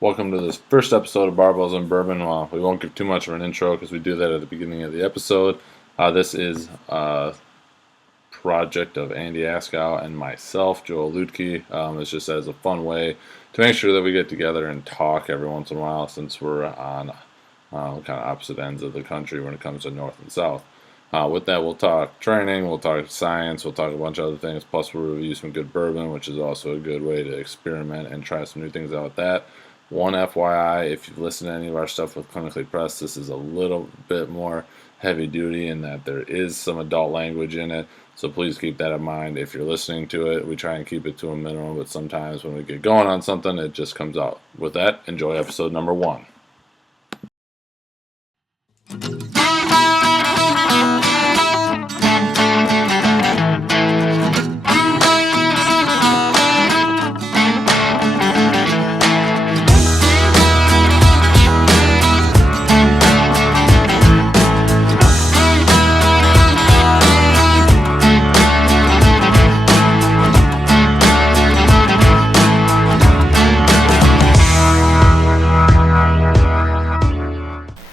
Welcome to this first episode of Barbells N Bourbon. Well, we won't give too much of an intro because we do that at the beginning of the episode. This is a project of Andy Askow and myself, Joel Lutke. It's just as a fun way to make sure that we get together and talk every once in a while, since we're on kind of opposite ends of the country when it comes to north and south. With that, we'll talk training, we'll talk science, we'll talk a bunch of other things, plus we'll review some good bourbon, which is also a good way to experiment and try some new things out with that. One FYI, if you've listened to any of our stuff with Clinically Pressed, this is a little bit more heavy duty in that there is some adult language in it, so please keep that in mind. If you're listening to it, we try and keep it to a minimum, but sometimes when we get going on something, it just comes out. With that, enjoy episode number 1.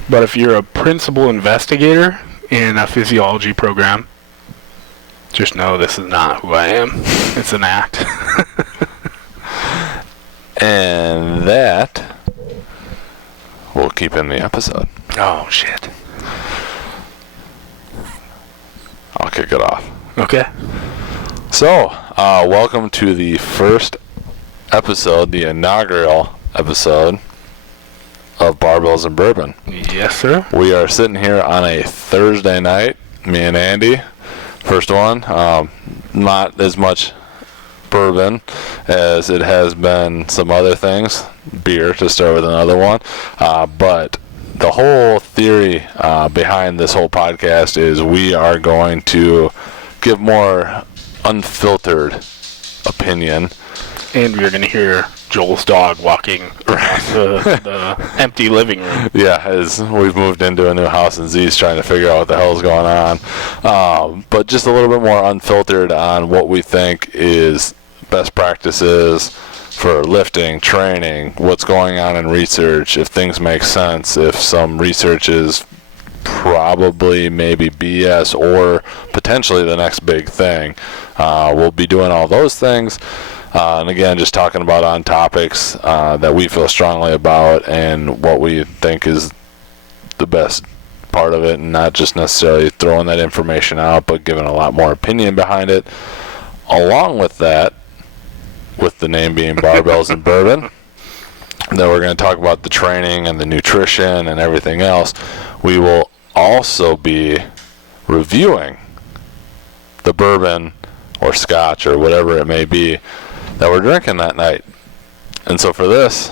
But if you're a principal investigator in a physiology program, just know this is not who I am. It's an act. And that we'll keep in the episode. Oh, shit. I'll kick it off. Okay. So, welcome to the first episode, the inaugural episode of Barbells N Bourbon. Yes, sir. We are sitting here on a Thursday night, me and Andy. First one, not as much bourbon as it has been some other things. Beer, to start with another one. But the whole theory behind this whole podcast is we are going to give more unfiltered opinion. And we're going to hear Joel's dog walking around the empty living room. Yeah, as we've moved into a new house and Z's trying to figure out what the hell's going on. But just a little bit more unfiltered on what we think is best practices for lifting, training, what's going on in research, if things make sense, if some research is probably maybe BS or potentially the next big thing. We'll be doing all those things. And again, just talking about on topics that we feel strongly about and what we think is the best part of it, and not just necessarily throwing that information out, but giving a lot more opinion behind it. Along with that, with the name being Barbells N Bourbon, then we're going to talk about the training and the nutrition and everything else. We will also be reviewing the bourbon or scotch or whatever it may be that we're drinking that night. And so for this,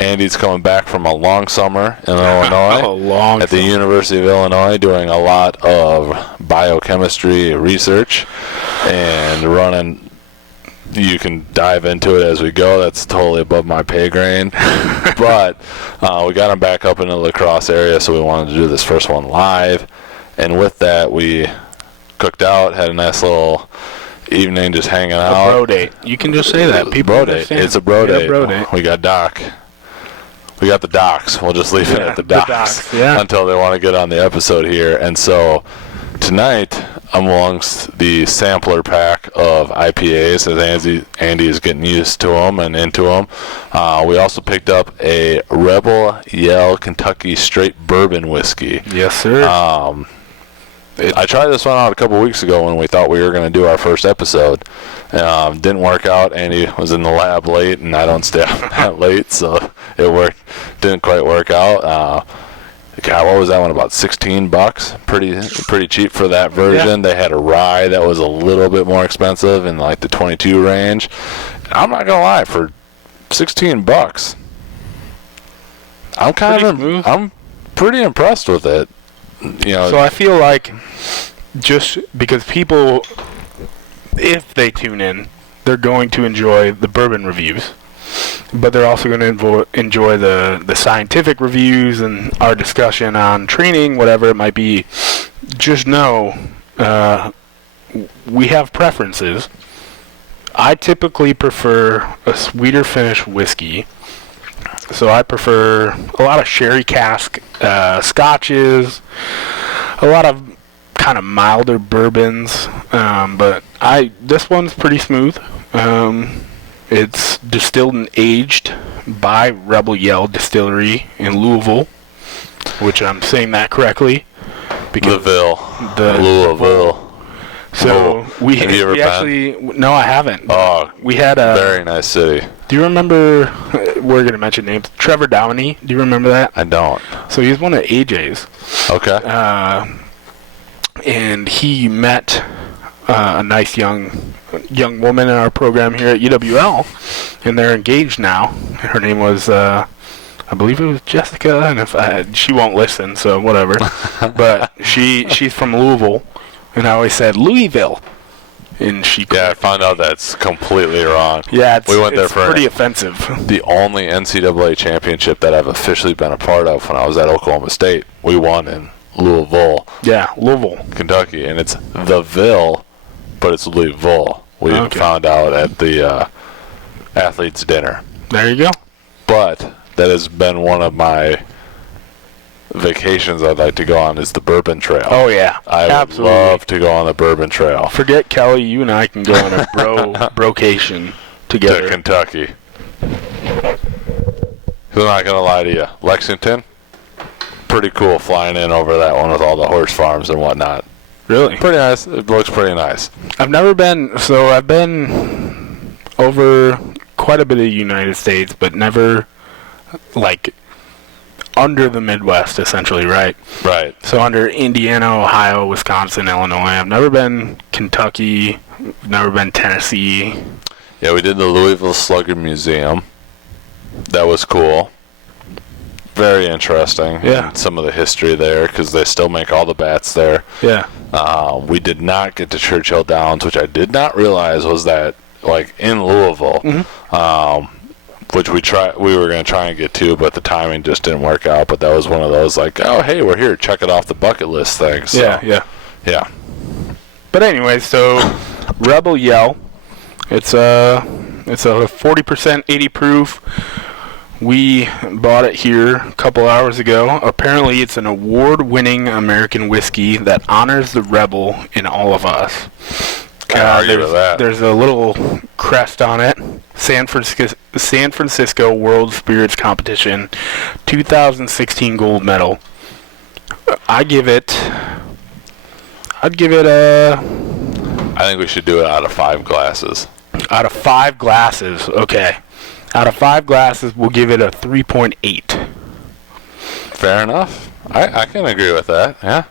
Andy's coming back from a long summer in Illinois at the University of Illinois, doing a lot of biochemistry research and running. You can dive into it as we go. That's totally above my pay grade. But we got him back up in the La Crosse area, so we wanted to do this first one live. And with that, we cooked out, had a nice little evening just hanging out. A bro date. You can just say that. People bro date. It's a bro date. Bro date. We got Doc. We got the docs. We'll just leave it at the docs, yeah. Until they want to get on the episode here. And so tonight, amongst the sampler pack of IPAs, as Andy is getting used to them and into them, we also picked up a Rebel Yell Kentucky Straight Bourbon Whiskey. Yes, sir. I tried this one out a couple weeks ago when we thought we were going to do our first episode. Didn't work out. Andy was in the lab late, and I don't stay up that late, so it didn't quite work out. God, what was that one? About $16? Pretty cheap for that version. Yeah. They had a rye that was a little bit more expensive in like the 22 range. I'm not gonna lie, for $16, I'm pretty impressed with it. You know, so I feel like just because people, if they tune in, they're going to enjoy the bourbon reviews, but they're also going to enjoy the scientific reviews and our discussion on training, whatever it might be. Just know we have preferences. I typically prefer a sweeter finish whiskey So I prefer a lot of sherry cask scotches, a lot of kind of milder bourbons, but this one's pretty smooth. It's distilled and aged by Rebel Yell Distillery in Louisville, which I'm saying that correctly. Because Louisville. So have you ever been? actually, no, I haven't. Oh, we had a very nice city. Do you remember? We're gonna mention names. Trevor Downey. Do you remember that? I don't. So he's one of AJ's. Okay. And he met a nice young woman in our program here at UWL, and they're engaged now. Her name was, I believe it was Jessica, and she won't listen, so whatever. But she's from Louisville, and I always said Louisville, and she. Yeah, I found out that's completely wrong. Yeah, we went there for pretty offensive. The only NCAA championship that I've officially been a part of when I was at Oklahoma State. We won in Louisville. Yeah, Louisville, Kentucky, and it's the Ville, but it's Louisville. We found out at the athletes' dinner. There you go. But that has been one of my vacations I'd like to go on is the Bourbon Trail. Oh yeah, I would love to go on the Bourbon Trail. Forget Kelly, you and I can go on a brocation together. To Kentucky. 'Cause I'm not gonna lie to you, Lexington, pretty cool flying in over that one with all the horse farms and whatnot. Really? Pretty nice. It looks pretty nice. I've never been, so I've been over quite a bit of the United States, but never, like, under the Midwest, essentially, right? Right. So under Indiana, Ohio, Wisconsin, Illinois. I've never been Kentucky, never been Tennessee. Yeah, we did the Louisville Slugger Museum. That was cool. Very interesting. Yeah. Some of the history there, because they still make all the bats there. Yeah. We did not get to Churchill Downs, which I did not realize was that, like, in Louisville. Mm-hmm. Which we were going to try and get to, but the timing just didn't work out. But that was one of those, like, oh, hey, we're here, check it off the bucket list things. So, yeah. But anyway, so Rebel Yell, it's a 40% 80 proof. We bought it here a couple hours ago. Apparently, it's an award-winning American whiskey that honors the rebel in all of us. Can't argue with that. There's a little crest on it. San Francisco World Spirits Competition, 2016 gold medal. I'd give it I think we should do it out of 5 glasses. Out of 5 glasses, okay. Out of 5 glasses, we'll give it a 3.8. Fair enough. I can agree with that. Yeah.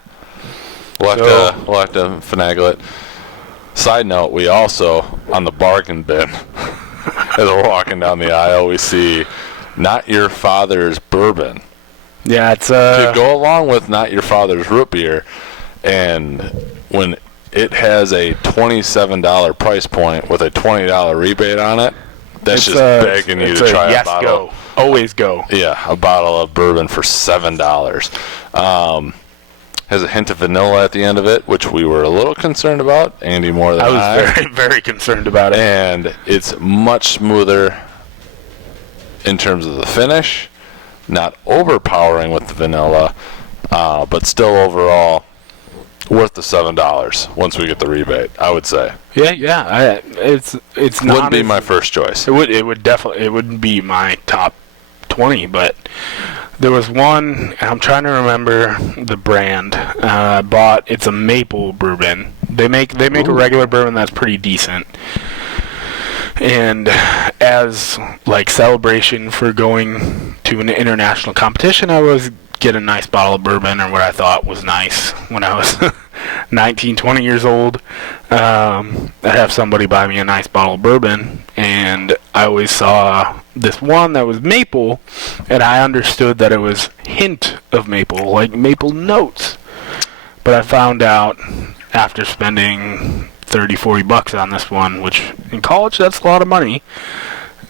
We'll have to finagle it. Side note: we also on the bargain bin, as we're walking down the aisle, we see "Not Your Father's Bourbon." Yeah, it's to go along with "Not Your Father's Root Beer," and when it has a $27 price point with a $20 rebate on it. That's just begging you to try a bottle. Go. Always go. Yeah, a bottle of bourbon for $7. Has a hint of vanilla at the end of it, which we were a little concerned about. Andy more than I. I was very, very concerned about it. And it's much smoother in terms of the finish. Not overpowering with the vanilla, but still overall worth the $7 once we get the rebate, I would say. Yeah. It's not. Wouldn't be my first choice. It would definitely. It wouldn't be my top 20, but there was one. I'm trying to remember the brand. I bought. It's a maple bourbon. They make a regular bourbon that's pretty decent. And as like celebration for going to an international competition, I was get a nice bottle of bourbon, or what I thought was nice when I was 19, 20 years old. I'd have somebody buy me a nice bottle of bourbon, and I always saw this one that was maple, and I understood that it was hint of maple, like maple notes. But I found out after spending $30-40 on this one, which in college that's a lot of money,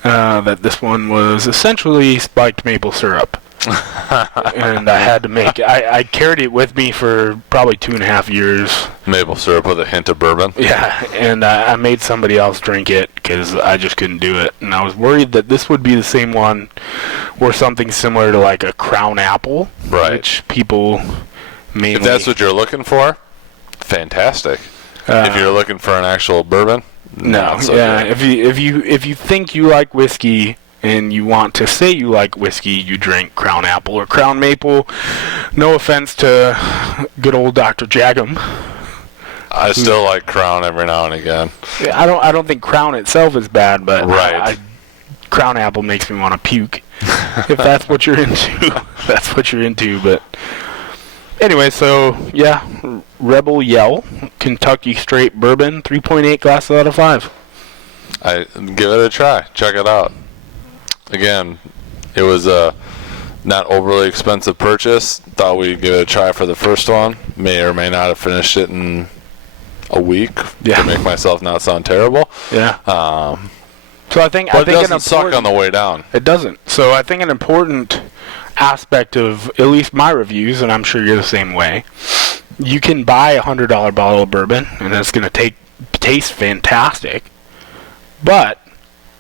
that this one was essentially spiked maple syrup. And I had to make it. I carried it with me for probably 2.5 years. Maple syrup with a hint of bourbon? Yeah, and I made somebody else drink it because I just couldn't do it. And I was worried that this would be the same one or something similar to like a Crown Apple, Right. which people mainly. If that's what you're looking for, fantastic. If you're looking for an actual bourbon, not so good. If you think you like whiskey and you want to say you like whiskey, you drink Crown Apple or Crown Maple. No offense to good old Dr. Jaggum. I still like Crown every now and again. I don't think Crown itself is bad, but Right. Crown Apple makes me want to puke. If that's what you're into, that's what you're into. But anyway, so yeah, Rebel Yell, Kentucky Straight Bourbon, 3.8 glasses out of 5. I give it a try. Check it out. Again, it was a not overly expensive purchase. Thought we'd give it a try for the first one. May or may not have finished it in a week to make myself not sound terrible. Yeah. So I think But it doesn't suck on the way down. It doesn't. So I think an important aspect of at least my reviews, and I'm sure you're the same way, you can buy a $100 bottle of bourbon, and it's going to taste fantastic, but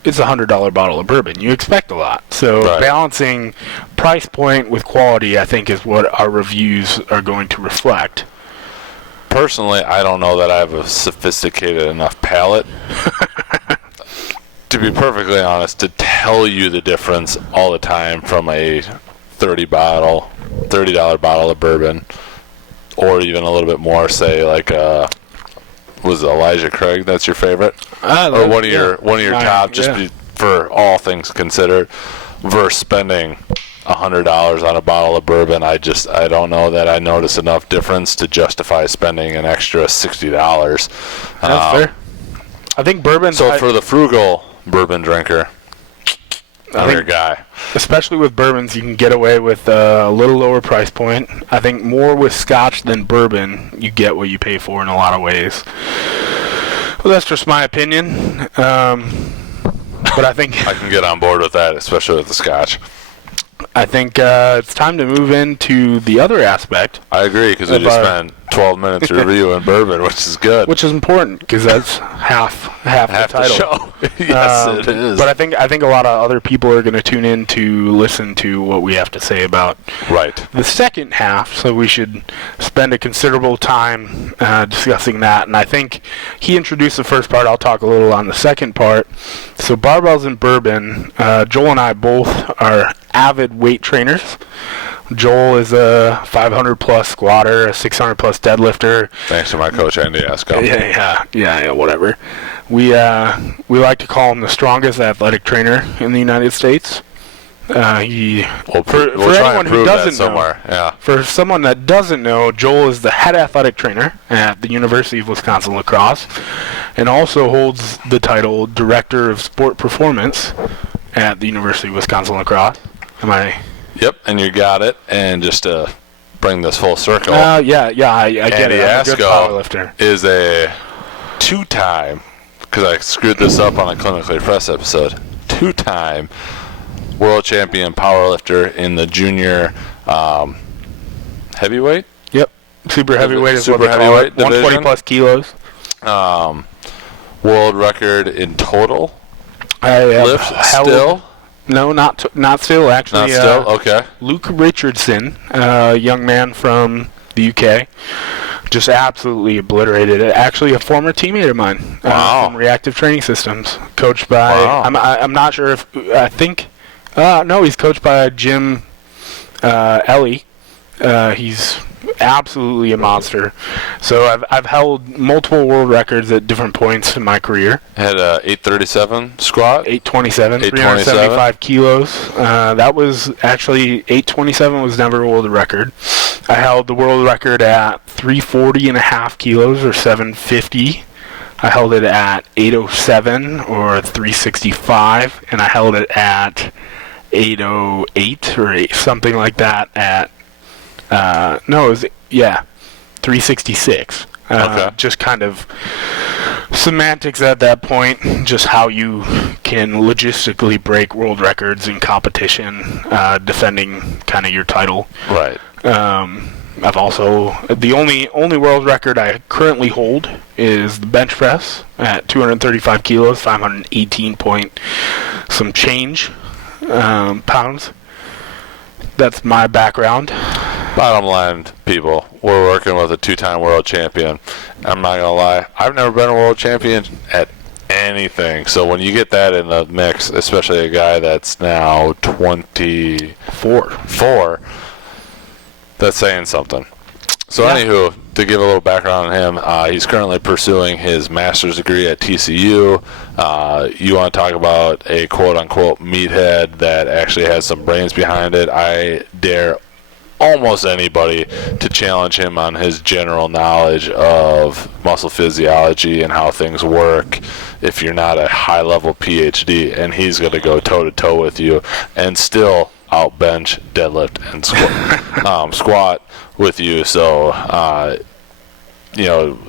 it's a $100 bottle of bourbon. You expect a lot. So balancing price point with quality, I think, is what our reviews are going to reflect. Personally, I don't know that I have a sophisticated enough palate to be perfectly honest, to tell you the difference all the time from a $30 bottle of bourbon, or even a little bit more, say like was it Elijah Craig? That's your favorite, or one of your top, just for all things considered, versus spending $100 on a bottle of bourbon. I don't know that I notice enough difference to justify spending an extra $60. That's fair. I think bourbon. So for the frugal bourbon drinker, I'm your guy. Especially with bourbons, you can get away with a little lower price point. I think more with Scotch than bourbon, you get what you pay for in a lot of ways. Well, that's just my opinion. But I think I can get on board with that, especially with the Scotch. I think it's time to move into the other aspect. I agree, because we just spent 12 minutes reviewing bourbon, which is good. Which is important, because that's half the title. Show. Yes, it is. But I think a lot of other people are going to tune in to listen to what we have to say about the second half, so we should spend a considerable time discussing that. And I think he introduced the first part. I'll talk a little on the second part. So Barbells N Bourbon, Joel and I both are avid weight trainers. Joel is a 500-plus squatter, a 600-plus deadlifter. Thanks to my coach, Andy Asco. Yeah, whatever. We like to call him the strongest athletic trainer in the United States. For anyone who doesn't know, for someone that doesn't know, Joel is the head athletic trainer at the University of Wisconsin Lacrosse, and also holds the title Director of Sport Performance at the University of Wisconsin Lacrosse. Am I? Yep, and you got it. And just to bring this full circle, I get it. I'm a good powerlifter. Is a two-time, because I screwed this up on a Clinically Press episode, two-time world champion powerlifter in the junior heavyweight. Yep, super heavyweight is what super they call it. Division. 120 plus kilos. World record in total. I have lift still. No, not still. Actually, not still. Okay. Luke Richardson, a young man from the UK, just absolutely obliterated it. Actually, a former teammate of mine from Reactive Training Systems, coached by. I'm not sure if I think. No, he's coached by Jim Ellie. He's absolutely a monster. So I've held multiple world records at different points in my career. Had a 837 squat. 827, 375 kilos. That was actually 827 was never a world record. I held the world record at 340 and a half kilos, or 750. I held it at 807 or 365, and I held it at 808 or something like that at 366. Okay. Just kind of semantics at that point, just how you can logistically break world records in competition, defending kind of your title. Right. I've also, the only world record I currently hold is the bench press at 235 kilos, 518 point some change. pounds. That's my background. Bottom line, people, we're working with a 2-time world champion. I'm not gonna lie, I've never been a world champion at anything. So when you get that in the mix, especially a guy that's now 24, that's saying something. So anywho, to give a little background on him, he's currently pursuing his master's degree at TCU. You want to talk about a quote-unquote meathead that actually has some brains behind it. I dare almost anybody to challenge him on his general knowledge of muscle physiology and how things work if you're not a high-level PhD, and he's going to go toe-to-toe with you and still out-bench, deadlift, and squat with you. So,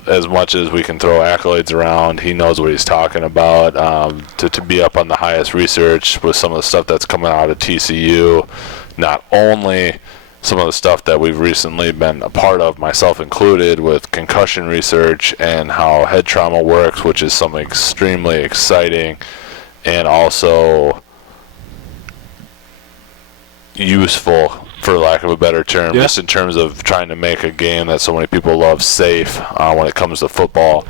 as much as we can throw accolades around, he knows what he's talking about. To be up on the highest research with some of the stuff that's coming out of TCU, not only some of the stuff that we've recently been a part of, myself included, with concussion research and how head trauma works, which is something extremely exciting and also useful, for lack of a better term, just in terms of trying to make a game that so many people love safe when it comes to football.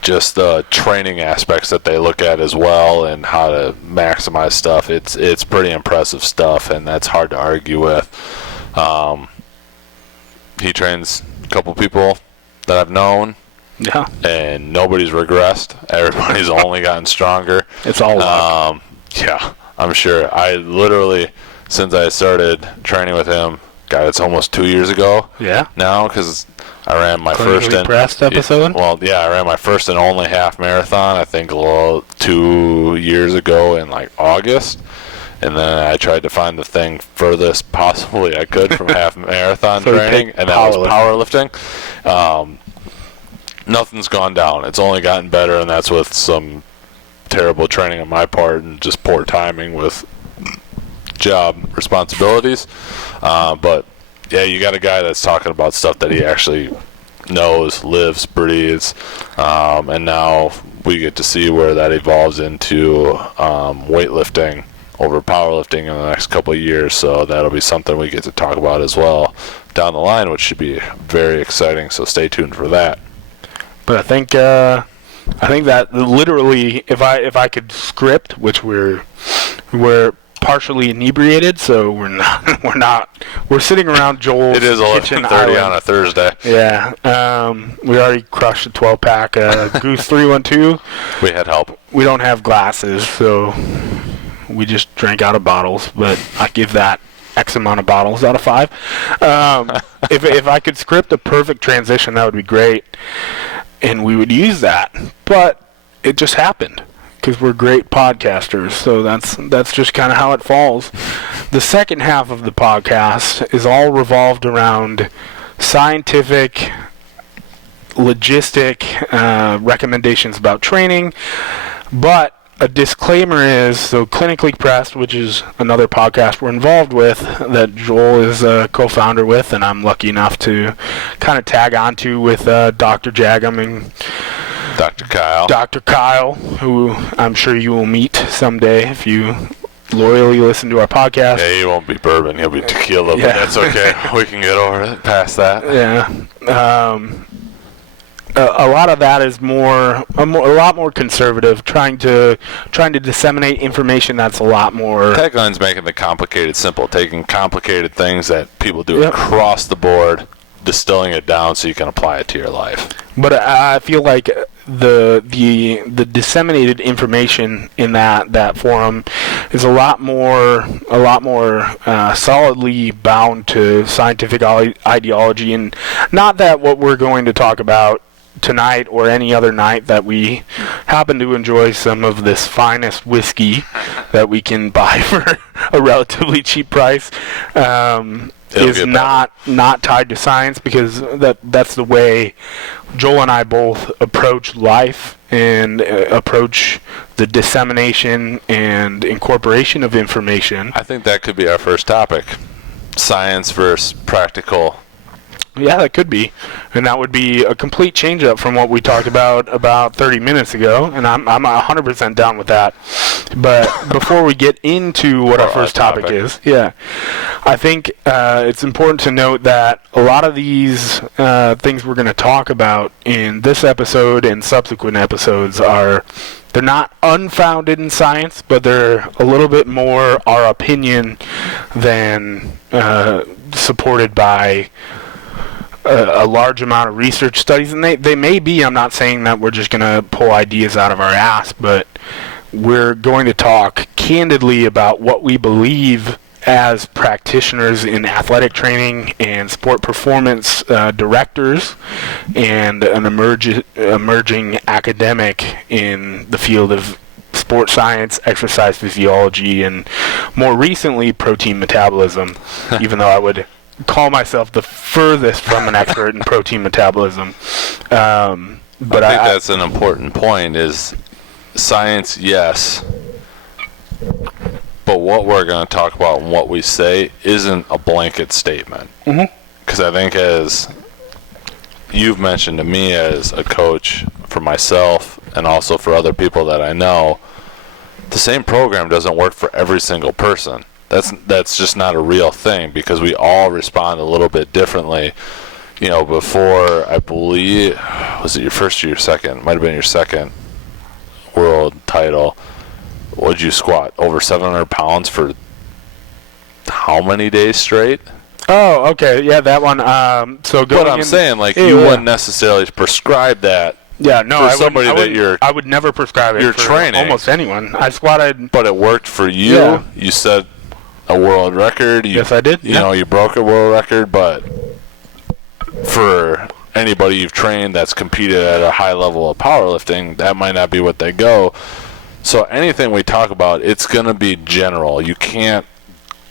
Just the training aspects that they look at as well and how to maximize stuff. It's pretty impressive stuff, and that's hard to argue with. He trains a couple people that I've known, and nobody's regressed. Everybody's only gotten stronger. It's all luck. Yeah, I'm sure. I literally, since I started training with him, God, it's almost 2 years ago. Yeah. Now, because I ran my first episode. I ran my first and only half marathon. I think 2 years ago in like August, and then I tried to find the thing furthest possibly I could from half marathon training, and that was powerlifting. Nothing's gone down. It's only gotten better, and that's with some terrible training on my part and just poor timing with job responsibilities. But yeah, you got a guy that's talking about stuff that he actually knows, lives, breathes, and now we get to see where that evolves into weightlifting over powerlifting in the next couple of years. So that'll be something we get to talk about as well down the line, which should be very exciting. So stay tuned for that. But I think that literally, if I could script, which we're partially inebriated, so we're sitting around Joel's It is kitchen 11:30 on a Thursday. Yeah. We already crushed a 12-pack Goose 312. We had help. We don't have glasses, so we just drank out of bottles, but I give that X amount of bottles out of 5. If I could script a perfect transition, that would be great, and we would use that. But it just happened, because we're great podcasters, so that's just kind of how it falls. The second half of the podcast is all revolved around scientific, logistic recommendations about training, but a disclaimer is, so Clinically Pressed, which is another podcast we're involved with, that Joel is a co-founder with, and I'm lucky enough to kind of tag onto with Dr. Jagam and Dr. Kyle, who I'm sure you will meet someday if you loyally listen to our podcast. Yeah, he won't be bourbon. He'll be tequila, but that's okay. We can get over it, past that. Yeah. A lot of that is a lot more conservative, trying to disseminate information that's a lot more. Tagline's making the complicated simple, taking complicated things that people do across the board, distilling it down so you can apply it to your life. But I feel like the disseminated information in that forum is a lot more solidly bound to scientific ideology, and not that what we're going to talk about tonight or any other night that we happen to enjoy some of this finest whiskey that we can buy for a relatively cheap price is not tied to science, because that's the way Joel and I both approach life and approach the dissemination and incorporation of information. I think that could be our first topic. Science versus practical. Yeah, that could be. And that would be a complete change up from what we talked about 30 minutes ago, and I'm 100% down with that. But before we get into what our first topic is, I think it's important to note that a lot of these things we're going to talk about in this episode and subsequent episodes they're not unfounded in science, but they're a little bit more our opinion than supported by a large amount of research studies. And they may be. I'm not saying that we're just going to pull ideas out of our ass, but we're going to talk candidly about what we believe as practitioners in athletic training and sport performance directors and an emerging academic in the field of sports science, exercise physiology, and more recently protein metabolism, even though I would call myself the furthest from an expert in protein metabolism. But I think that's an important point is science, yes, but what we're going to talk about and what we say isn't a blanket statement. Because I think, as you've mentioned to me as a coach, for myself and also for other people that I know, the same program doesn't work for every single person. That's just not a real thing, because we all respond a little bit differently. You know, before, I believe, was it your first or your second? Might have been your second world title. Would you squat over 700 pounds for how many days straight? Oh, okay, yeah, that one. So but I'm saying, like, you wouldn't necessarily prescribe that. Yeah, no, for somebody I would never prescribe it you're for training. Almost anyone. I squatted. But it worked for you. Yeah. You set a world record. Yes, I did. You know, you broke a world record, but for anybody you've trained that's competed at a high level of powerlifting, that might not be what they go. So anything we talk about, it's going to be general. You can't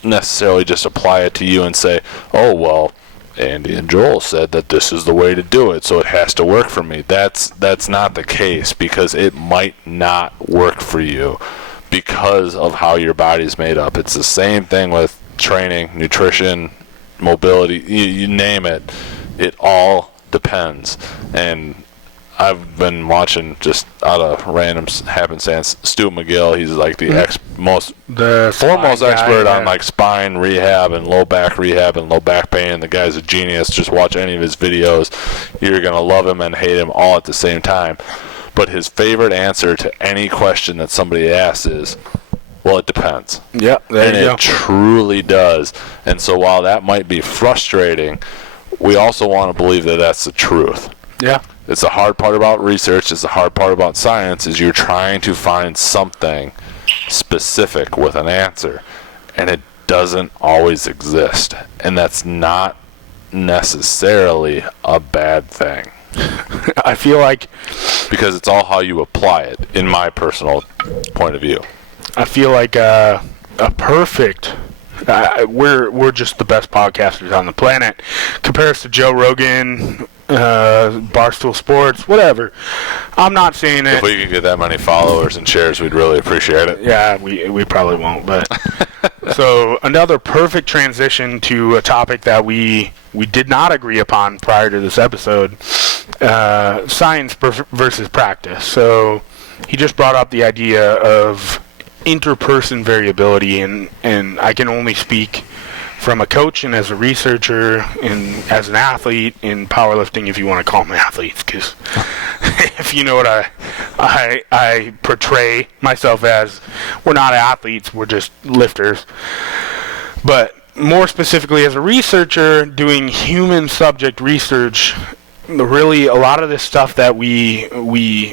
necessarily just apply it to you and say, oh, well, Andy and Joel said that this is the way to do it, so it has to work for me. That's not the case, because it might not work for you because of how your body's made up. It's the same thing with training, nutrition, mobility, you name it. It all depends. And I've been watching, just out of random happenstance, Stu McGill. He's like the foremost expert on like spine rehab and low back rehab and low back pain. The guy's a genius. Just watch any of his videos. You're going to love him and hate him all at the same time. But his favorite answer to any question that somebody asks is, well, it depends. Yeah, there you go. It truly does. And so while that might be frustrating, we also want to believe that that's the truth. Yeah. It's the hard part about research, it's the hard part about science, is you're trying to find something specific with an answer, and it doesn't always exist. And that's not necessarily a bad thing. I feel like, because it's all how you apply it, in my personal point of view. I feel like a perfect... we're just the best podcasters on the planet. Compare us to Joe Rogan, Barstool Sports, whatever. I'm not saying it. If we could get that many followers and shares, we'd really appreciate it. Yeah, we probably won't. But so another perfect transition to a topic that we did not agree upon prior to this episode: science versus practice. So he just brought up the idea of interperson variability, and I can only speak from a coach and as a researcher and as an athlete in powerlifting, if you want to call them athletes, because if you know what I portray myself as, we're not athletes, we're just lifters. But more specifically, as a researcher doing human subject research, really a lot of this stuff that we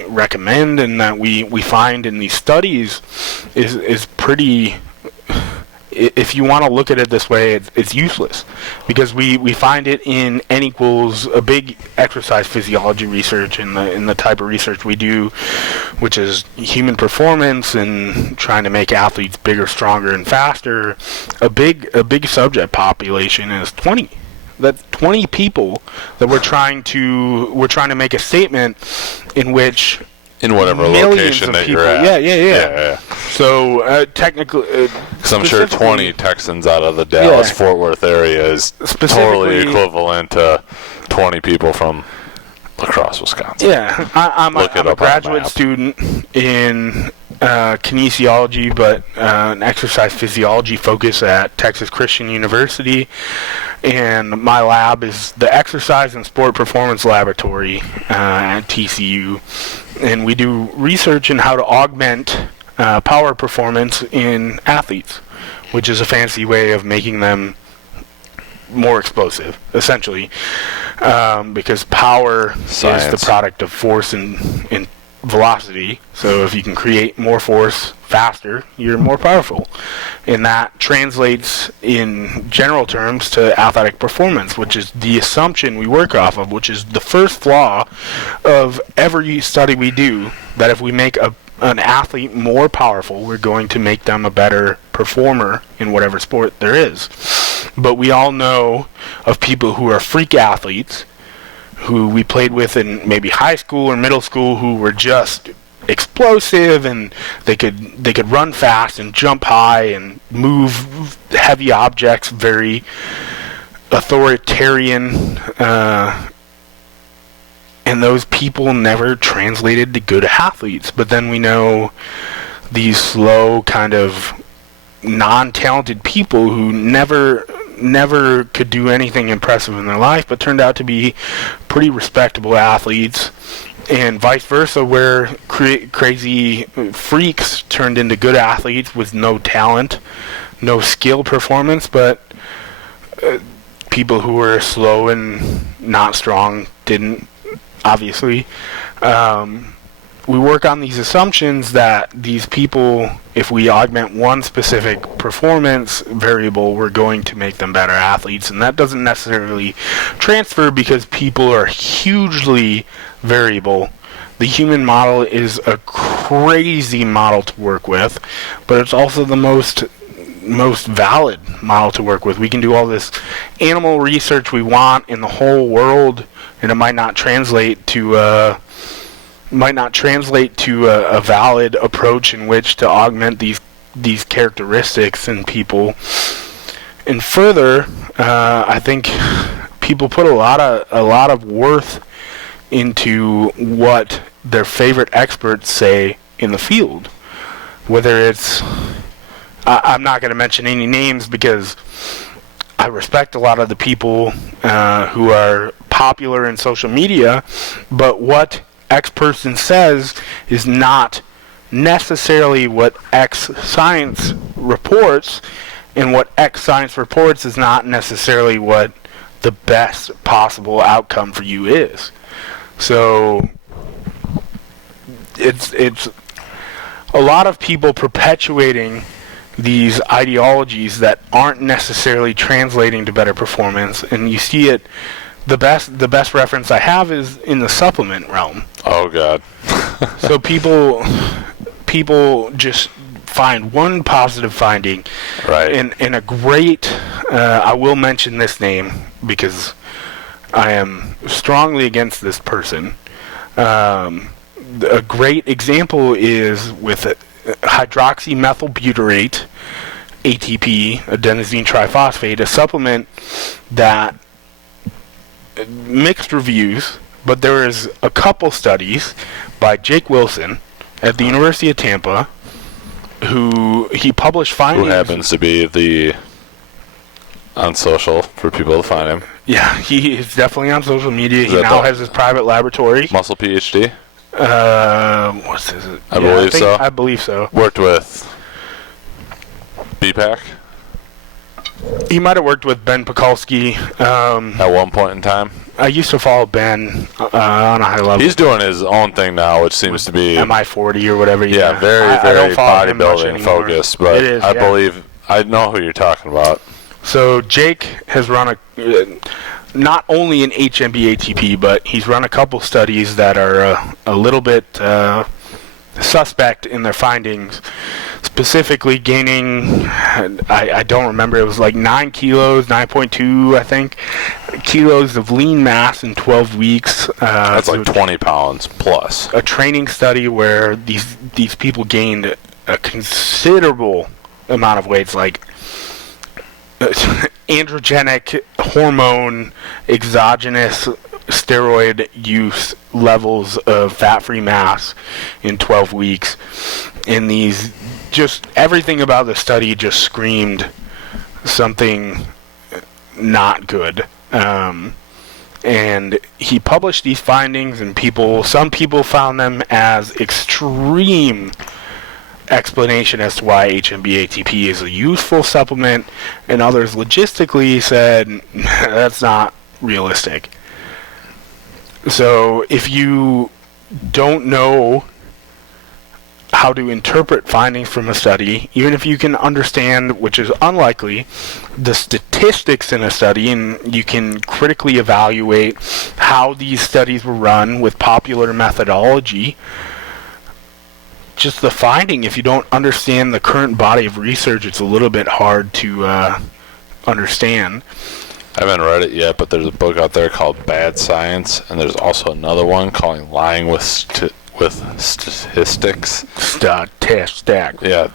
recommend and that we find in these studies is pretty, if you want to look at it this way, it's useless, because we find it in N equals a big exercise physiology research in the type of research we do, which is human performance and trying to make athletes bigger, stronger, and faster. A big subject population is 20. That's 20 people that we're trying to make a statement in which in whatever location that people, you're at. Yeah. So technically, because I'm sure 20 Texans out of the Dallas-Fort Worth area is totally equivalent to 20 people from La Crosse, Wisconsin. Yeah, I'm a graduate student in kinesiology, but an exercise physiology focus at Texas Christian University. And my lab is the Exercise and Sport Performance Laboratory at TCU. And we do research in how to augment power performance in athletes, which is a fancy way of making them more explosive, essentially, because power is the product of force and velocity. So if you can create more force faster, you're more powerful, and that translates in general terms to athletic performance, which is the assumption we work off of, which is the first flaw of every study we do, that if we make an athlete more powerful, we're going to make them a better performer in whatever sport there is. But we all know of people who are freak athletes who we played with in maybe high school or middle school, who were just explosive, and they could run fast and jump high and move heavy objects, very authoritarian, and those people never translated to good athletes. But then we know these slow, kind of non-talented people who never could do anything impressive in their life, but turned out to be pretty respectable athletes, and vice versa, where crazy freaks turned into good athletes with no talent, no skill performance, but people who were slow and not strong didn't, obviously. We work on these assumptions that these people, if we augment one specific performance variable, we're going to make them better athletes. And that doesn't necessarily transfer, because people are hugely variable. The human model is a crazy model to work with, but it's also the most valid model to work with. We can do all this animal research we want in the whole world, and it might not translate to a valid approach in which to augment these characteristics in people. And further, I think people put a lot of worth into what their favorite experts say in the field. Whether it's, I'm not going to mention any names because I respect a lot of the people who are popular in social media, but what X person says is not necessarily what X science reports, and what X science reports is not necessarily what the best possible outcome for you is. So it's a lot of people perpetuating these ideologies that aren't necessarily translating to better performance, and you see it. The best reference I have is in the supplement realm. Oh God. So people just find one positive finding, right? And a great, I will mention this name because I am strongly against this person. A great example is with hydroxymethylbutyrate, ATP, adenosine triphosphate, a supplement that mixed reviews, but there is a couple studies by Jake Wilson at the University of Tampa, who he published findings. Who happens to be on social for people to find him. Yeah, he is definitely on social media. He now has his private laboratory. Muscle PhD? What's his? I believe so. Worked with BPAC? He might have worked with Ben Pekulski. At one point in time. I used to follow Ben on a high level. He's doing his own thing now, which seems to be MI40 or whatever. Yeah, very bodybuilding focused. But it is, I believe I know who you're talking about. So Jake has run not only an HMB ATP, but he's run a couple studies that are a little bit suspect in their findings. Specifically gaining, I don't remember, it was like 9 kilos, 9.2, I think, kilos of lean mass in 12 weeks. That's like 20 pounds plus. A training study where these people gained a considerable amount of weight. It's like androgenic hormone, exogenous steroid use levels of fat-free mass in 12 weeks. and these, just everything about the study just screamed something not good. And he published these findings, and some people found them as extreme explanation as to why HMB-ATP is a useful supplement, and others logistically said that's not realistic. So if you don't know how to interpret findings from a study, even if you can understand, which is unlikely, the statistics in a study, and you can critically evaluate how these studies were run with popular methodology, just the finding, if you don't understand the current body of research, it's a little bit hard to understand. I haven't read it yet, but there's a book out there called Bad Science, and there's also another one called Lying with Statistics. Statistic. Yeah.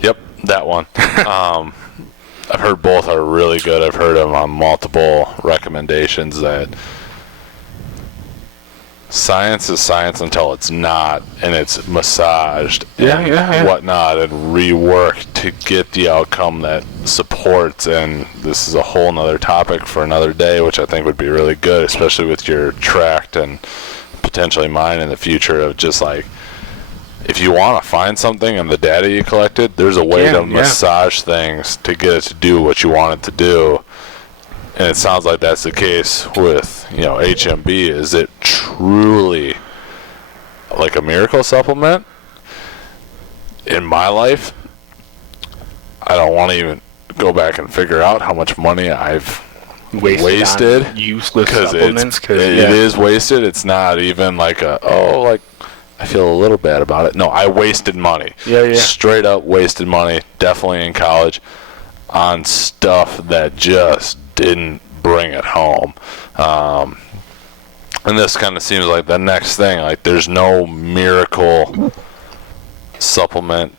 Yep, that one. I've heard both are really good. I've heard them on multiple recommendations that science is science until it's not, and it's massaged and whatnot and reworked to get the outcome that supports. And this is a whole nother topic for another day, which I think would be really good, especially with your tract and potentially mine in the future, of just like, if you want to find something in the data you collected, there's a way to massage things to get it to do what you want it to do. And it sounds like that's the case with, HMB. Is it truly like a miracle supplement? In my life, I don't want to even go back and figure out how much money I've wasted on useless supplements. It is wasted. It's not even like I feel a little bad about it. No, I wasted money. Straight up wasted money, definitely in college, on stuff that just didn't bring it home. And this kind of seems like the next thing. Like, there's no miracle supplement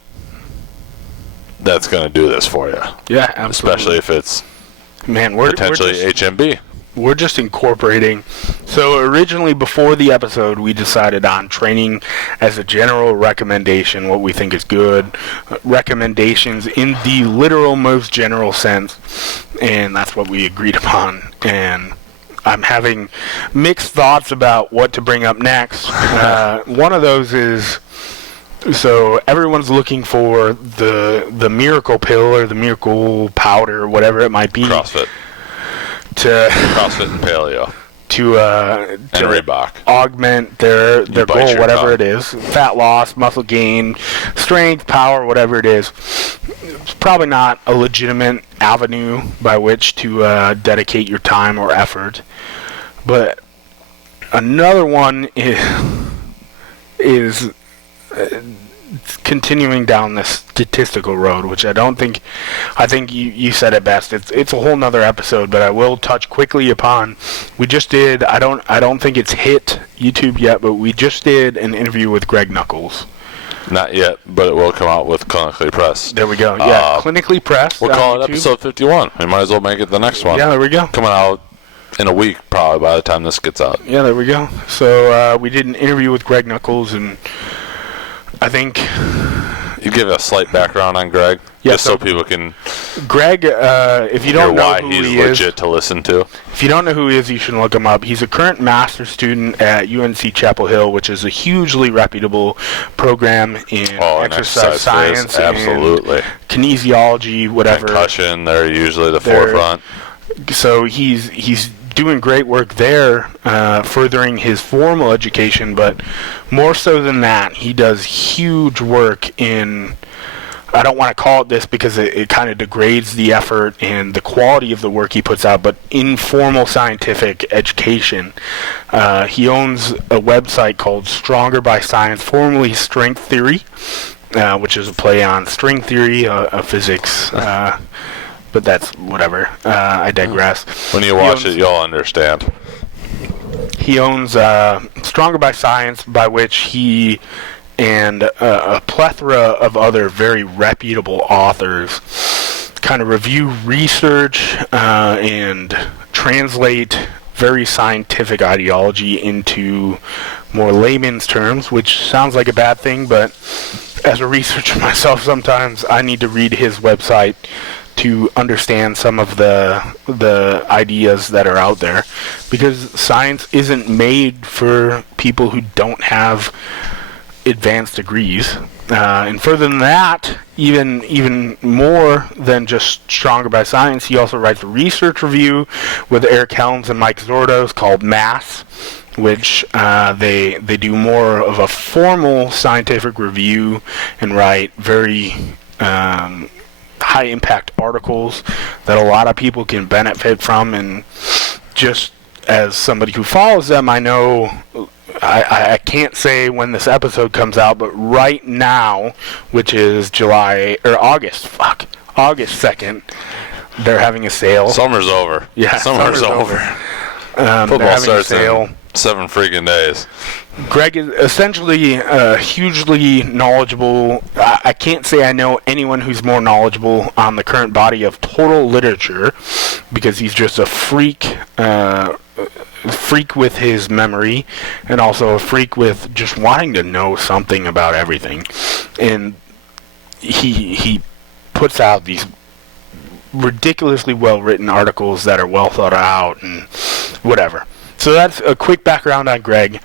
that's going to do this for you. Yeah, absolutely. Especially if it's potentially HMB. We're just incorporating. So originally, before the episode, we decided on training as a general recommendation, what we think is good, recommendations in the literal most general sense, and that's what we agreed upon. And I'm having mixed thoughts about what to bring up next. One of those is, so everyone's looking for the miracle pill or the miracle powder, whatever it might be. CrossFit and paleo to and Reebok augment their goal, whatever it is, fat loss, muscle gain, strength, power, whatever it is. It's probably not a legitimate avenue by which to dedicate your time or effort. But another one is continuing down the statistical road, which I think you said it best. It's a whole nother episode, but I will touch quickly upon. We just did. I don't think it's hit YouTube yet, but we just did an interview with Greg Nuckols. Not yet, but it will come out with Clinically Pressed. There we go. Yeah, Clinically Pressed. We'll call it episode 51. We might as well make it the next one. Yeah, there we go. Coming out in a week, probably, by the time this gets out. Yeah, there we go. So we did an interview with Greg Nuckols, and I think you give a slight background on Greg, just so people can. Greg, if you don't know why who he's he legit is, to listen to. If you don't know who he is, you should look him up. He's a current master's student at UNC Chapel Hill, which is a hugely reputable program in exercise science, absolutely, and kinesiology, whatever. Concussion, they're usually the forefront. So he's doing great work there, furthering his formal education, but more so than that, he does huge work in, I don't want to call it this because it kind of degrades the effort and the quality of the work he puts out, but informal scientific education. He owns a website called Stronger by Science, formerly Strength Theory, which is a play on string theory, physics, but that's whatever. I digress. When you watch it, you'll understand. He owns Stronger by Science, by which he and a plethora of other very reputable authors kind of review research and translate very scientific ideology into more layman's terms, which sounds like a bad thing, but as a researcher myself, sometimes I need to read his website to understand some of the ideas that are out there, because science isn't made for people who don't have advanced degrees. And further than that, even more than just Stronger by Science, he also writes a research review with Eric Helms and Mike Zordos called Mass, which they do more of a formal scientific review and write very high impact articles that a lot of people can benefit from. And just as somebody who follows them, I know I can't say when this episode comes out, but right now, which is August 2nd, they're having a sale. Summer's over. Yeah, summer's over. Football starts in 7 freaking days. Greg is essentially hugely knowledgeable. I can't say I know anyone who's more knowledgeable on the current body of total literature, because he's just a freak with his memory, and also a freak with just wanting to know something about everything. And he puts out these ridiculously well-written articles that are well thought out and whatever. So that's a quick background on Greg.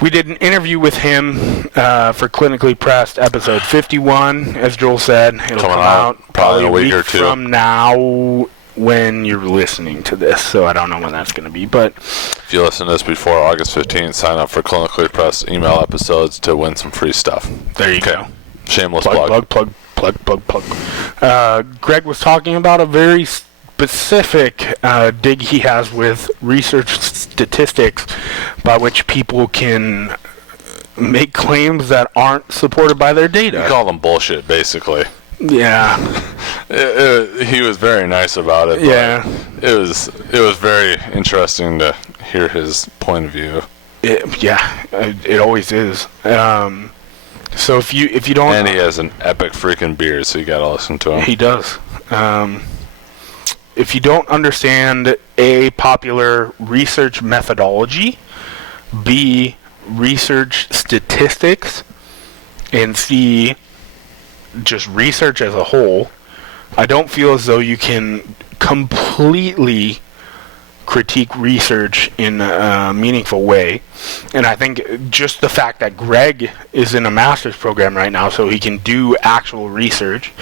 We did an interview with him for Clinically Pressed, episode 51, as Joel said. It'll come out probably a week or two from now when you're listening to this, so I don't know when that's going to be. But if you listen to this before August 15th, sign up for Clinically Pressed email episodes to win some free stuff. There you go. Shameless plug. Greg was talking about a very specific dig he has with research statistics by which people can make claims that aren't supported by their data. You call them bullshit, basically. Yeah. He was very nice about it. Yeah. It was very interesting to hear his point of view. It always is. So if you don't, and he has an epic freaking beard, so you gotta listen to him. He does. If you don't understand A, popular research methodology, B, research statistics, and C, just research as a whole, I don't feel as though you can completely critique research in a meaningful way. And I think just the fact that Greg is in a master's program right now so he can do actual research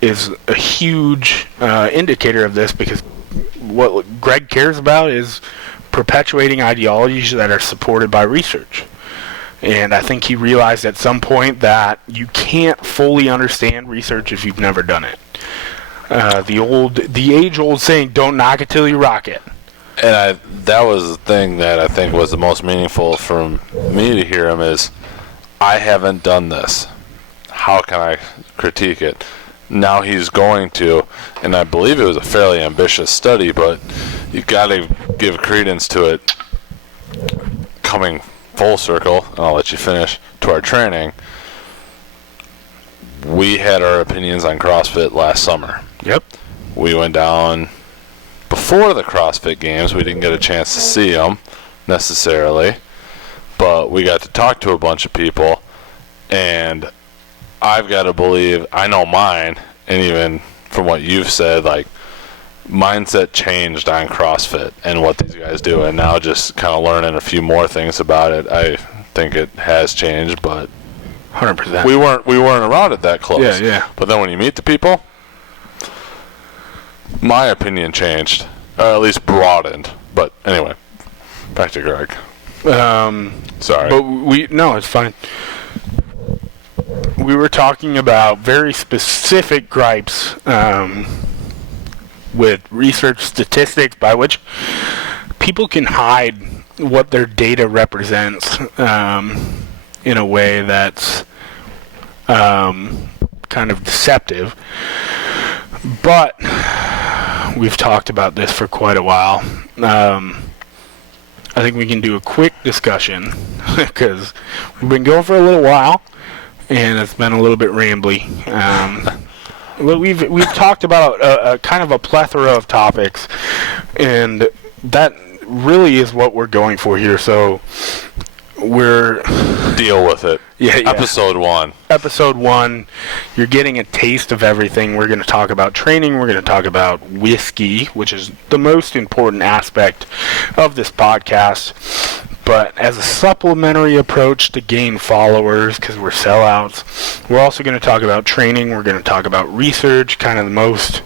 is a huge indicator of this, because what Greg cares about is perpetuating ideologies that are supported by research. And I think he realized at some point that you can't fully understand research if you've never done it. The age-old saying, "Don't knock it till you rock it." And that was the thing that I think was the most meaningful for me to hear him is, I haven't done this. How can I critique it? Now he's going to, and I believe it was a fairly ambitious study, but you've got to give credence to it coming full circle, and I'll let you finish, to our training. We had our opinions on CrossFit last summer. Yep. We went down before the CrossFit Games. We didn't get a chance to see them necessarily, but we got to talk to a bunch of people, and I've got to believe, I know mine, and even from what you've said, like, mindset changed on CrossFit and what these guys do, and now just kind of learning a few more things about it, I think it has changed. But 100%. we weren't around it that close. Yeah. But then when you meet the people, my opinion changed, or at least broadened. But anyway, back to Greg. Sorry. But no, it's fine. We were talking about very specific gripes with research statistics by which people can hide what their data represents in a way that's kind of deceptive. But we've talked about this for quite a while. I think we can do a quick discussion because we've been going for a little while and it's been a little bit rambly. We've talked about a kind of a plethora of topics, and that really is what we're going for here. So we're Deal with it. Yeah. Episode 1. Episode 1, you're getting a taste of everything. We're going to talk about training. We're going to talk about whiskey, which is the most important aspect of this podcast. But as a supplementary approach to gain followers, because we're sellouts, we're also going to talk about training. We're going to talk about research, kind of the most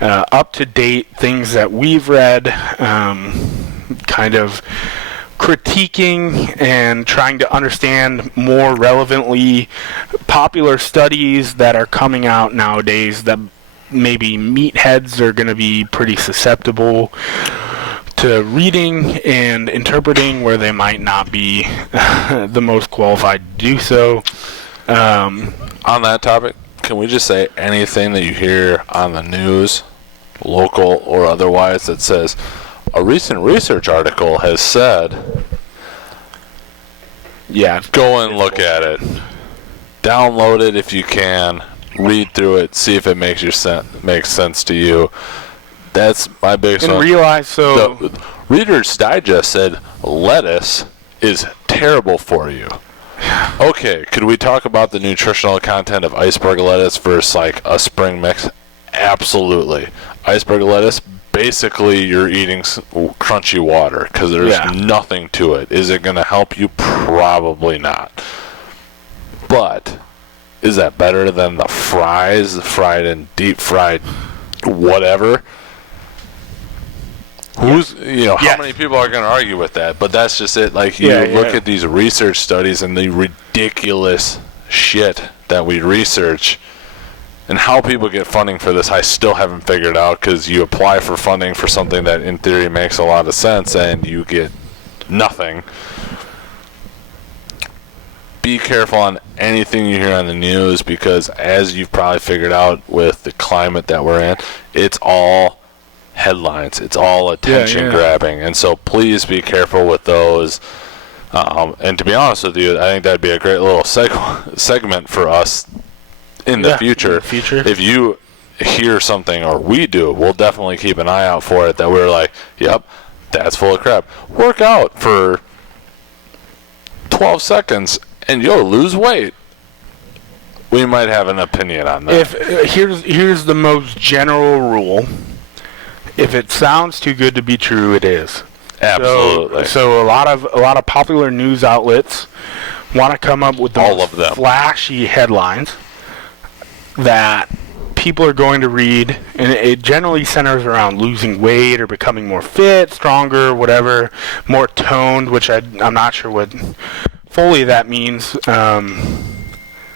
up-to-date things that we've read, kind of critiquing and trying to understand more relevantly popular studies that are coming out nowadays that maybe meatheads are going to be pretty susceptible to reading and interpreting, where they might not be the most qualified to do so. On that topic, can we just say anything that you hear on the news, local or otherwise, that says a recent research article has said, Yeah, go and look at it. Download it if you can. Read through it. See if it makes sense to you. That's my biggest one. And realize, so The Reader's Digest said lettuce is terrible for you. Okay, could we talk about the nutritional content of iceberg lettuce versus like a spring mix? Absolutely. Iceberg lettuce, basically you're eating crunchy water because there's nothing to it. Is it going to help you? Probably not. But is that better than the fries, fried and deep fried whatever? How many people are going to argue with that? But that's just it. Like, you look at these research studies and the ridiculous shit that we research and how people get funding for this. I still haven't figured out, because you apply for funding for something that in theory makes a lot of sense and you get nothing. Be careful on anything you hear on the news, because as you've probably figured out with the climate that we're in, it's all headlines. It's all attention grabbing. And so please be careful with those. And to be honest with you, I think that'd be a great little segment for us in the future. If you hear something, or we do, we'll definitely keep an eye out for it, that we're like, yep, that's full of crap. Work out for 12 seconds and you'll lose weight. We might have an opinion on that. Here's the most general rule. If it sounds too good to be true, it is. Absolutely. So a lot of popular news outlets want to come up with those flashy headlines that people are going to read, and it generally centers around losing weight or becoming more fit, stronger, whatever, more toned, which I'm not sure what fully that means.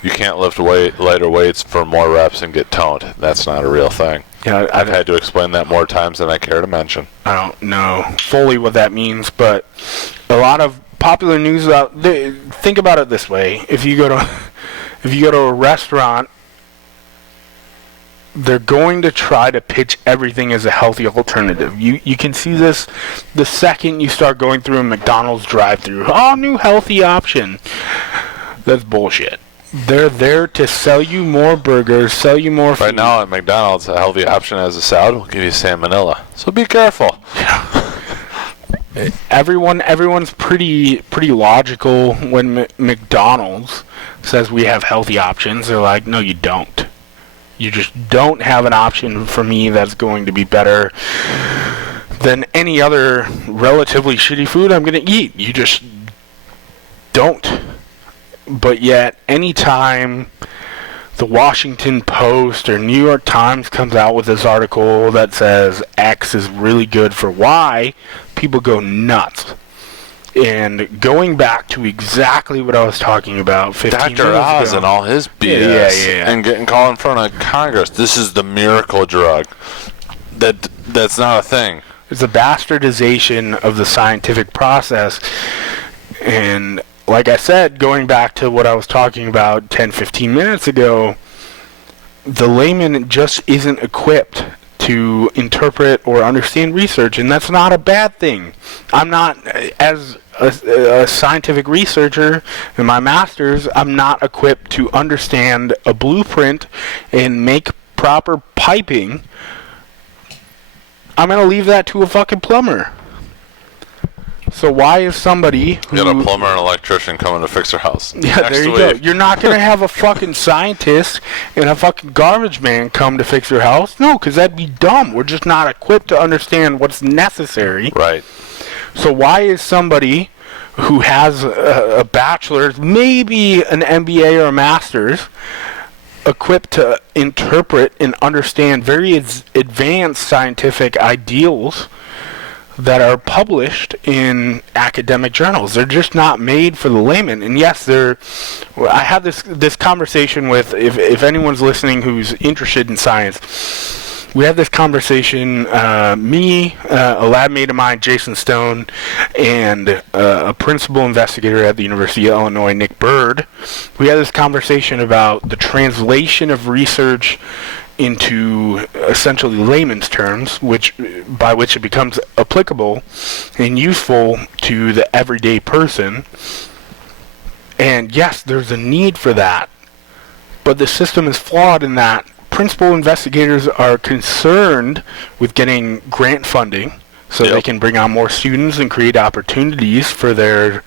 You can't lift lighter weights for more reps and get toned. That's not a real thing. Yeah, I've had to explain that more times than I care to mention. I don't know fully what that means, but a lot of popular news think about it this way: if you go to a restaurant, they're going to try to pitch everything as a healthy alternative. You can see this the second you start going through a McDonald's drive-thru. Oh, new healthy option. That's bullshit. They're there to sell you more burgers, sell you more food. Right now at McDonald's, a healthy option as a salad will give you salmonella. So be careful. Everyone's pretty logical when McDonald's says we have healthy options. They're like, no, you don't. You just don't have an option for me that's going to be better than any other relatively shitty food I'm going to eat. You just don't. But yet, anytime the Washington Post or New York Times comes out with this article that says X is really good for Y, people go nuts. And going back to exactly what I was talking about 15 minutes ago. Dr. Oz and all his BS. And getting called in front of Congress. This is the miracle drug. That's not a thing. It's a bastardization of the scientific process. And like I said, going back to what I was talking about 10, 15 minutes ago, the layman just isn't equipped to interpret or understand research, and that's not a bad thing. I'm not, as a scientific researcher in my master's, I'm not equipped to understand a blueprint and make proper piping. I'm going to leave that to a fucking plumber. So why is somebody who... You got a plumber and electrician coming to fix their house. Yeah, there you go. You're not going to have a fucking scientist and a fucking garbage man come to fix your house? No, because that'd be dumb. We're just not equipped to understand what's necessary. Right. So why is somebody who has a bachelor's, maybe an MBA or a master's, equipped to interpret and understand very advanced scientific ideals that are published in academic journals? They're just not made for the layman. And yes, I have this conversation with, if anyone's listening who's interested in science, we had this conversation, me, a lab mate of mine, Jason Stone, and a principal investigator at the University of Illinois, Nick Bird. We had this conversation about the translation of research into essentially layman's terms, by which it becomes applicable and useful to the everyday person. And yes, there's a need for that, but the system is flawed in that principal investigators are concerned with getting grant funding so they can bring on more students and create opportunities for their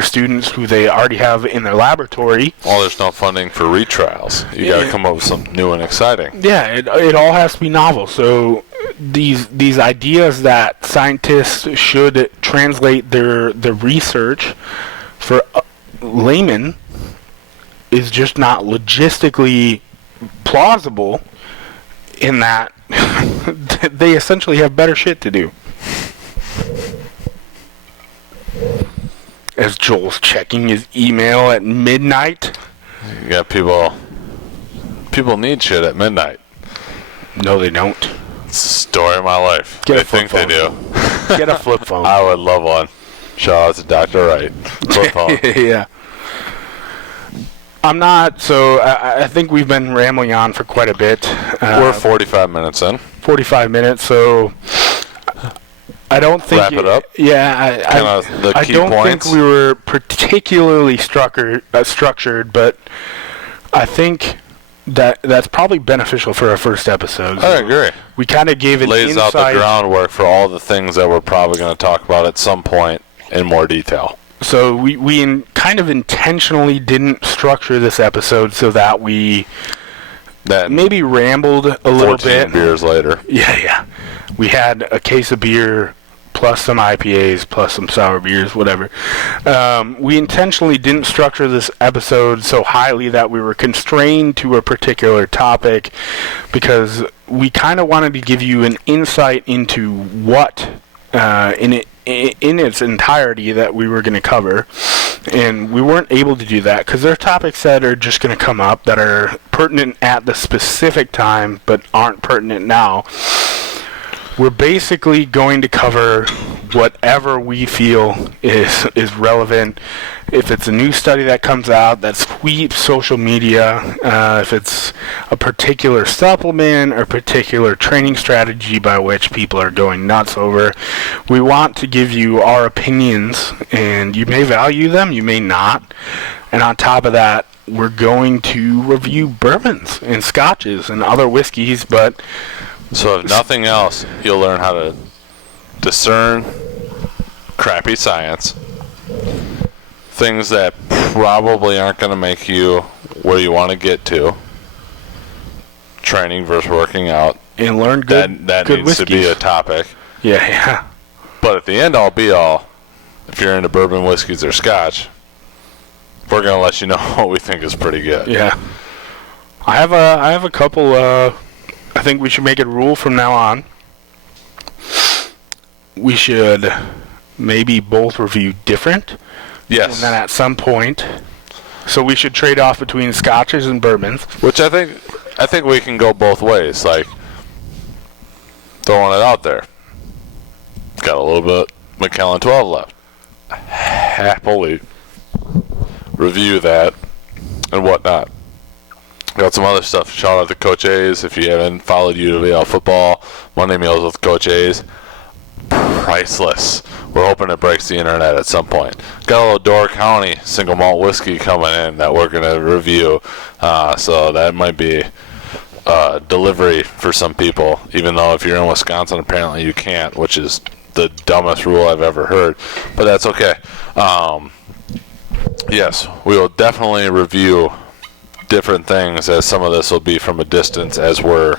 students who they already have in their laboratory. Well, there's no funding for retrials. You got to come up with something new and exciting. Yeah, it all has to be novel. So these ideas that scientists should translate their research for laymen is just not logistically plausible, in that they essentially have better shit to do. As Joel's checking his email at midnight. You got people need shit at midnight. No, they don't. It's the story of my life. They think they do. Get a flip phone. I would love one. Shout out to Dr. Wright. Flip phone. Yeah. I'm not, so I think we've been rambling on for quite a bit. We're 45 minutes in. 45 minutes, so I don't think... Wrap it up? Yeah, I don't think we were particularly structured, but I think that's probably beneficial for our first episode. So I agree. We kind of gave an lays out the groundwork for all the things that we're probably going to talk about at some point in more detail. So we kind of intentionally didn't structure this episode so that we maybe rambled a little bit. 14 beers later. Yeah. We had a case of beer plus some IPAs plus some sour beers, whatever. We intentionally didn't structure this episode so highly that we were constrained to a particular topic, because we kind of wanted to give you an insight into what in its entirety that we were going to cover, and we weren't able to do that because there are topics that are just going to come up that are pertinent at the specific time but aren't pertinent now. We're basically going to cover whatever we feel is relevant. If it's a new study that comes out that sweeps social media, if it's a particular supplement or particular training strategy by which people are going nuts over, we want to give you our opinions, and you may value them, you may not. And on top of that, we're going to review bourbons and scotches and other whiskeys, but... So if nothing else, you'll learn how to discern crappy science, things that probably aren't going to make you where you want to get to, training versus working out, and learn good that good needs whiskeys. to be a topic. Yeah. But at the end all be all, if you're into bourbon, whiskeys, or scotch, we're going to let you know what we think is pretty good. Yeah. I have a couple... I think we should make it a rule from now on. We should maybe both review different. Yes. And then at some point, so we should trade off between scotches and bourbons. Which I think we can go both ways. Like, throwing it out there. Got a little bit Macallan 12 left. Happily review that and whatnot. Got some other stuff. Shout out to Coach A's. If you haven't followed UWL football, Monday Meals with Coach A's. Priceless. We're hoping it breaks the internet at some point. Got a little Door County single malt whiskey coming in that we're going to review. So that might be delivery for some people, even though if you're in Wisconsin, apparently you can't, which is the dumbest rule I've ever heard, but that's okay. Yes, we will definitely review different things, as some of this will be from a distance, as we're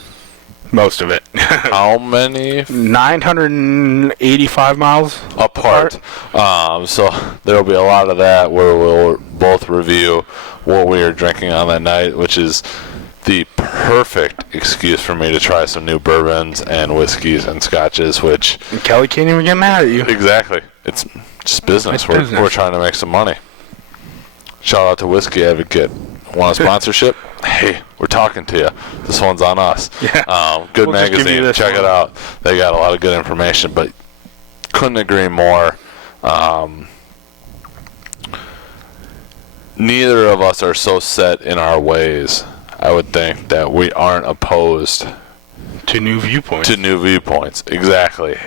most of it. how many 985 miles apart. So there will be a lot of that where we'll both review what we were drinking on that night, which is the perfect excuse for me to try some new bourbons and whiskeys and scotches, which And Kelly can't even get mad at you. exactly, it's just business. We're trying to make some money. Shout out to Whiskey Advocate. Want a sponsorship? Hey, we're talking to you. This one's on us. Yeah. Good We'll just give you magazine. this Check it one. out. They got a lot of good information, but couldn't agree more. Neither of us are so set in our ways, I would think, that we aren't opposed To new viewpoints. Exactly.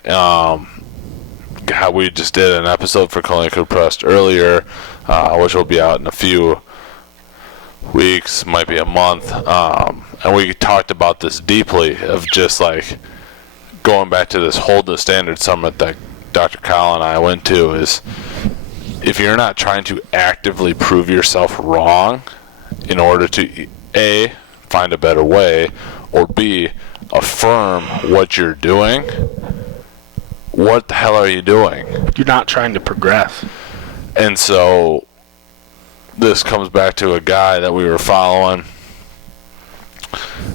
We just did an episode for Colonial Pressed earlier, which will be out in a few weeks, might be a month, and we talked about this deeply, of just like going back to this Hold the Standard Summit that Dr. Kyle and I went to, is if you're not trying to actively prove yourself wrong in order to A, find a better way, or B, affirm what you're doing, what the hell are you doing? You're not trying to progress. And so this comes back to a guy that we were following.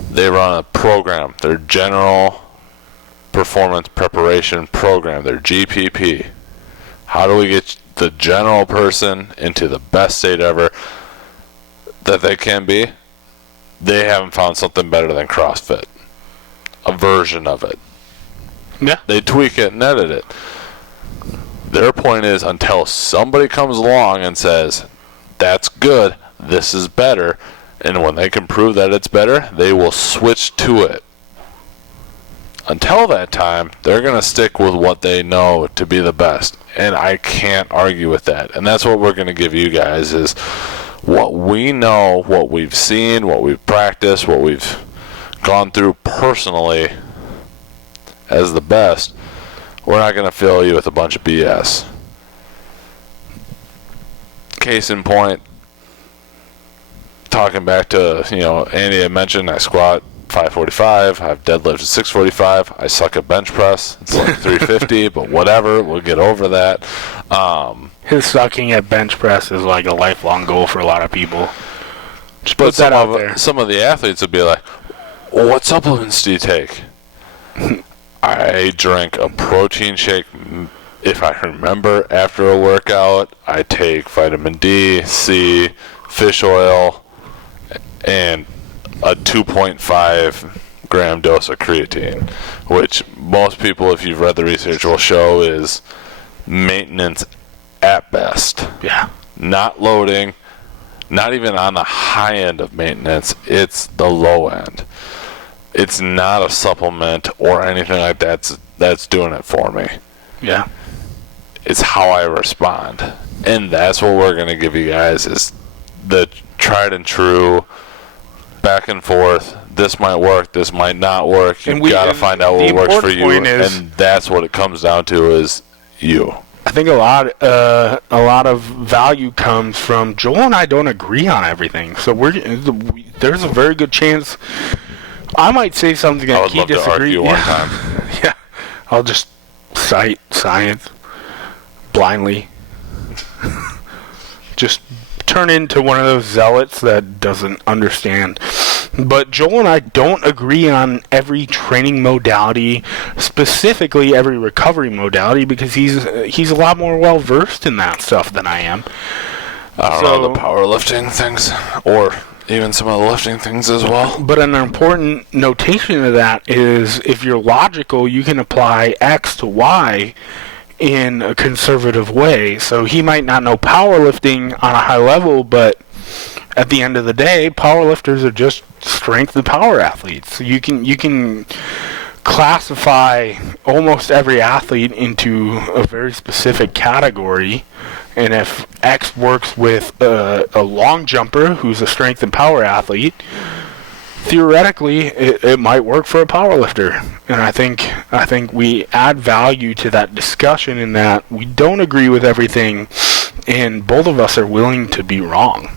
They run a program, their General Performance Preparation Program, their GPP. How do we get the general person into the best state ever that they can be? They haven't found something better than CrossFit. A version of it. Yeah. They tweak it and edit it. Their point is, until somebody comes along and says, that's good, this is better, and when they can prove that it's better, they will switch to it. Until that time, they're going to stick with what they know to be the best, and I can't argue with that. And that's what we're going to give you guys, is what we know, what we've seen, what we've practiced, what we've gone through personally as the best. We're not going to fill you with a bunch of BS. Case in point, talking back to, Andy had mentioned I squat 545, I've deadlifted 645, I suck at bench press, it's like 350, but whatever, we'll get over that. His sucking at bench press is like a lifelong goal for a lot of people. Just But put that out there. some of the athletes would be like, well, what supplements do you take? I drink a protein shake. If I remember, after a workout, I take vitamin D, C, fish oil, and a 2.5 gram dose of creatine, which most people, if you've read the research, will show is maintenance at best. Yeah. Not loading, not even on the high end of maintenance, it's the low end. It's not a supplement or anything like that that's doing it for me. Yeah. It's how I respond. And that's what we're going to give you guys, is the tried and true, back and forth. This might work, this might not work. You've got to find out what works for you. And that's what it comes down to, is you. I think a lot of value comes from Joel and I don't agree on everything. So there's a very good chance I might say something that he disagrees. I would love to argue one time. Yeah. I'll just cite science blindly. Just turn into one of those zealots that doesn't understand. But Joel and I don't agree on every training modality, specifically every recovery modality, because he's a lot more well versed in that stuff than I am. I don't know, the powerlifting things, or even some of the lifting things as well. But an important notation of that is, if you're logical, you can apply X to Y in a conservative way. So he might not know powerlifting on a high level, but at the end of the day, powerlifters are just strength and power athletes. So you can classify almost every athlete into a very specific category. And if X works with a long jumper who's a strength and power athlete, theoretically, it might work for a power lifter. And I think we add value to that discussion in that we don't agree with everything, and both of us are willing to be wrong.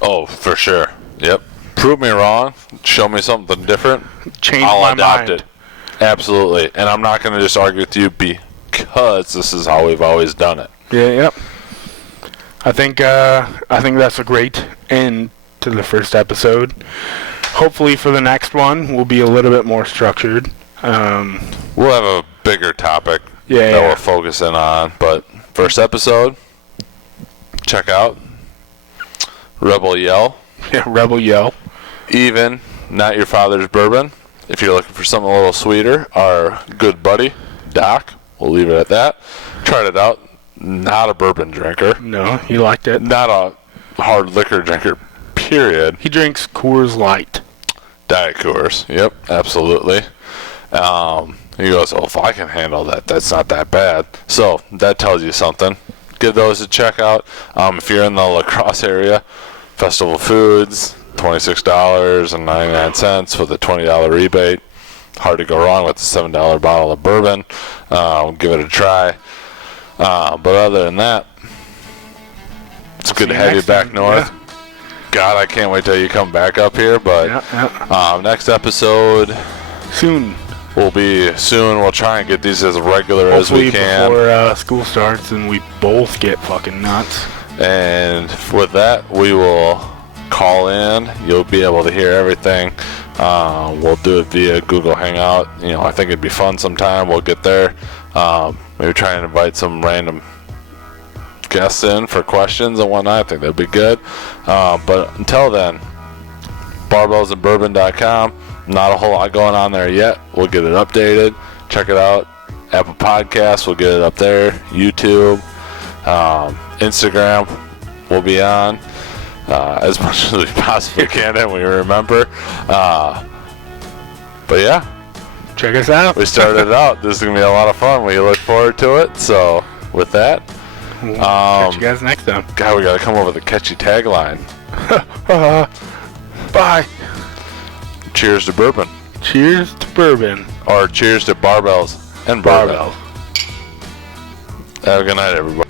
Oh, for sure. Yep. Prove me wrong. Show me something different. Change I'll my adopt mind. it. Absolutely. And I'm not going to just argue with you because this is how we've always done it. Yeah, yep. I think that's a great end to the first episode. Hopefully for the next one, we'll be a little bit more structured. We'll have a bigger topic Yeah, that yeah. we're focusing on. But first episode, check out Rebel Yell. Yeah, Rebel Yell. Even Not Your Father's Bourbon. If you're looking for something a little sweeter, our good buddy, Doc, we'll leave it at that. Tried it out. Not a bourbon drinker. No, he liked it. Not a hard liquor drinker, period. He drinks Coors Light. Diet Coors. Yep, absolutely. He goes, oh, if I can handle that, that's not that bad. So that tells you something. Give those a check out. If you're in the La Crosse area, Festival Foods, $26.99 with a $20 rebate. Hard to go wrong with a $7 bottle of bourbon. Give it a try. But other than that, it's good to have you back north. Yeah. God, I can't wait till you come back up here. But next episode Soon. will be soon. We'll try and get these as regular as we can. Before school starts and we both get fucking nuts. And with that, we will call in. You'll be able to hear everything. We'll do it via Google Hangout. I think it'd be fun sometime. We'll get there. Maybe try and invite some random guests in for questions and whatnot. I think that'd be good. But until then, barbellsandbourbon.com. Not a whole lot going on there yet. We'll get it updated. Check it out. Apple Podcasts, we'll get it up there. YouTube, Instagram, we'll be on as much as we possibly can and we remember. But yeah, Check us out. we started it out. This is going to be a lot of fun. We look forward to it. So with that, We'll catch you guys next time. God, we got to come up with a catchy tagline. Bye. Cheers to bourbon. Cheers to bourbon. Or cheers to Barbells N Bourbon. Barbells. Have a good night, everybody.